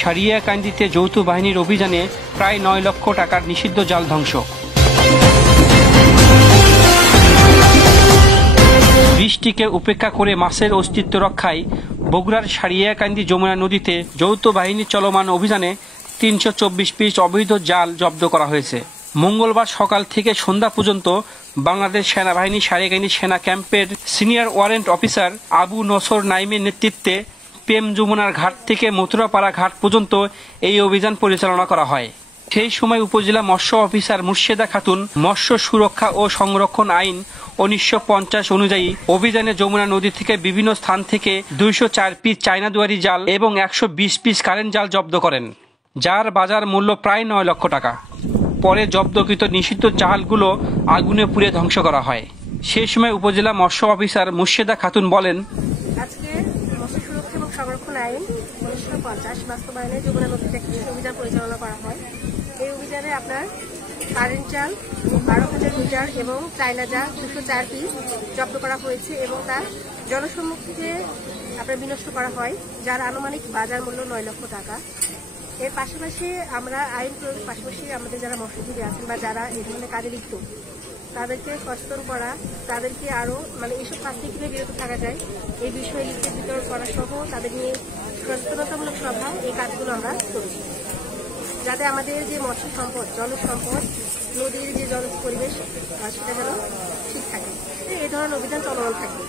সারিয়াকান্দিতে যৌথ বাহিনীর অভিযানে প্রায় ৯ লক্ষ টাকার নিষিদ্ধ জাল ধ্বংস। বৃষ্টিকে উপেক্ষা করে মাছের অস্তিত্ব রক্ষায় বগুড়ার সারিয়াকান্দি যমুনা নদীতে যৌথ বাহিনীর চলমান অভিযানে ৩২৪ পিস অবৈধ জাল জব্দ করা হয়েছে। মঙ্গলবার সকাল থেকে সন্ধ্যা পর্যন্ত বাংলাদেশ সেনাবাহিনী সারিয়াকান্দি সেনা ক্যাম্পের senior warrant officer Abu Nasr নাইমের নেতৃত্বে প্রেম যমুনার ঘাট থেকে মথুরাপাড়া ঘাট পর্যন্ত এই অভিযান পরিচালনা করা হয়। সেই সময় উপজেলা মৎস্য অফিসার মুর্শেদা খাতুন মৎস্য সুরক্ষা ও সংরক্ষণ আইন ১৯৫০ অনুযায়ী অভিযানে যমুনা নদী থেকে বিভিন্ন স্থান থেকে ২০৪ পিস চায়না দুয়ারি জাল এবং ১২০ পিস কারেন্ট জাল জব্দ করেন, যার বাজার মূল্য প্রায় ৯ লক্ষ টাকা। পরে জব্দকৃত নিষিদ্ধ জালগুলো আগুনে পুড়ে ধ্বংস করা হয়। সেই সময় উপজেলা মৎস্য অফিসার মুর্শেদা খাতুন বলেন, আজকে মৎস্য সুরক্ষা এবং সংরক্ষণ আইন ১৯৫০ বাস্তবায়নে যমুনা নদীতে একটি অভিযান পরিচালনা করা হয়। এই অভিযানে আপনার কারেন্ট জাল ১২,০০০ মিটার এবং চায়না জাল ২০৪ পিস জব্দ করা হয়েছে এবং তা জনসম্মুখে আপনার বিনষ্ট করা হয়, যার আনুমানিক বাজার মূল্য ৯ লক্ষ টাকা। এর পাশাপাশি আমরা আইন প্রয়োগের পাশাপাশি আমাদের যারা মৎস্যজীবী আছেন বা যারা এই ধরনের কাজে লিপ্ত তাদেরকে সচেতন করা, তাদেরকে আরও এইসব কাজ থেকে কীভাবে বিরত থাকা যায় এই বিষয়ে লিফলেট বিতরণ করা সহ তাদের নিয়ে সচেতনতামূলক সভা এই কাজগুলো আমরা করছি, যাতে আমাদের যে মৎস্য সম্পদ, জল সম্পদ, নদীর যে জল পরিবেশ সেটা যেন ঠিক থাকে। এই ধরনের অভিযান চলমান থাকবে।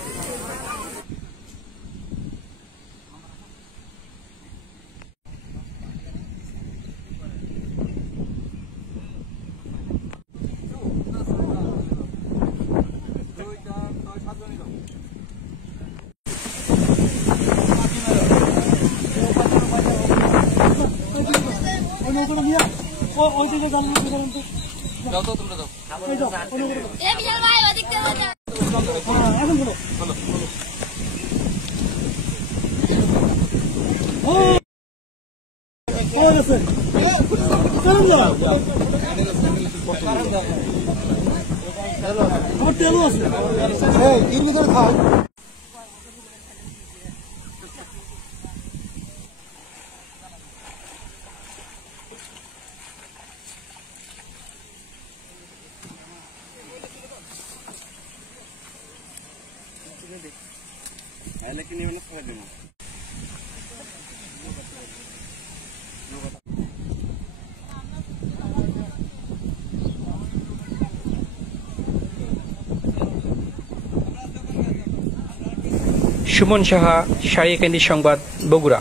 সুমন সাহা, সারিয়াকান্দি সংবাদ, বগুড়া।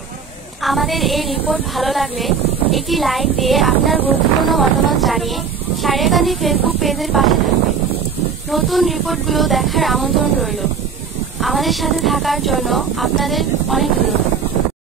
আমাদের এই রিপোর্ট ভালো লাগলে একটি লাইক দিয়ে আপনার গুরুত্বপূর্ণ মতামত জানিয়ে সারিয়াকান্দি ফেসবুক পেজের পাশে থাকবেন। নতুন রিপোর্টগুলো দেখার আমন্ত্রণ রইল। আমাদের সাথে থাকার জন্য আপনাদের অনেক ধন্যবাদ।